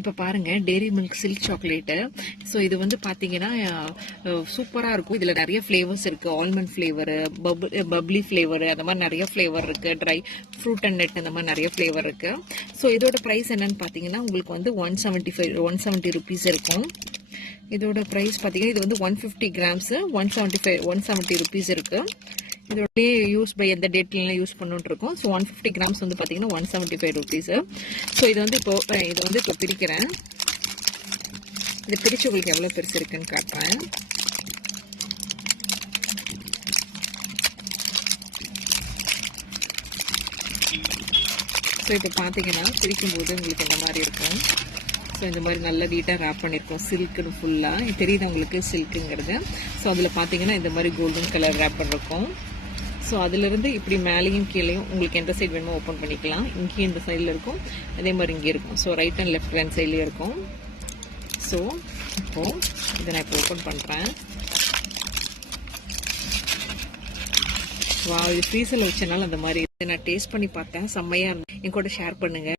இப்போ பாருங்கள் dairy milk silk chocolate. So இது வந்து பார்த்தீங்கன்னா சூப்பராக இருக்கும். இதில் நிறைய ஃப்ளேவர்ஸ் இருக்குது. ஆல்மண்ட் ஃப்ளேவரு, பப்ளி ஃப்ளேவரு, அந்த மாதிரி நிறைய ஃப்ளேவர் இருக்குது. ட்ரை ஃப்ரூட் அண்ட் நட் அந்த மாதிரி நிறைய ஃப்ளேவர் இருக்குது. ஸோ இதோட ப்ரைஸ் என்னன்னு பார்த்தீங்கன்னா உங்களுக்கு வந்து 170 ருபீஸ் இருக்கும். இதோட ப்ரைஸ் பார்த்தீங்கன்னா இது வந்து 150 கிராம்ஸு 170 ருபீஸ் இருக்குது. இதோடய யூஸ் பை எந்த டேட்லாம் யூஸ் பண்ணிட்டு இருக்கோம். ஸோ 150 கிராம்ஸ் வந்து பார்த்தீங்கன்னா 175 ருபீஸு. ஸோ இது வந்து இப்போ பிரிக்கிறேன். இது பிரித்து உங்களுக்கு எவ்வளோ பெருசு இருக்குன்னு காட்டுறேன். ஸோ இப்போ பார்த்தீங்கன்னா பிரிக்கும்போது உங்களுக்கு இந்த மாதிரி இருக்கும். ஸோ இந்த மாதிரி நல்லா நீட்டாக ரேப் பண்ணியிருக்கோம். சில்க்குன்னு ஃபுல்லாக தெரியுது உங்களுக்கு சில்க்குங்கிறது. ஸோ அதில் பார்த்தீங்கன்னா இந்த மாதிரி கோல்டன் கலர் ரேப்பர் இருக்கும். ஸோ அதிலிருந்து இப்படி மேலேயும் கீழேயும் உங்களுக்கு எந்த சைடு வேணுமோ ஓப்பன் பண்ணிக்கலாம். இங்கேயும் இந்த சைடில் இருக்கும், அதே மாதிரி இங்கே இருக்கும். So right and left hand சைட்லேயும் இருக்கும். ஸோ இப்போது இதை நான் இப்போ ஓப்பன் பண்ணுறேன். வா, இது ஃப்ரீசரில் வச்சனால அந்த மாதிரி நான் டேஸ்ட் பண்ணி பார்த்தேன். செம்மையாக இருந்தேன். என் கூட ஷேர் பண்ணுங்கள்.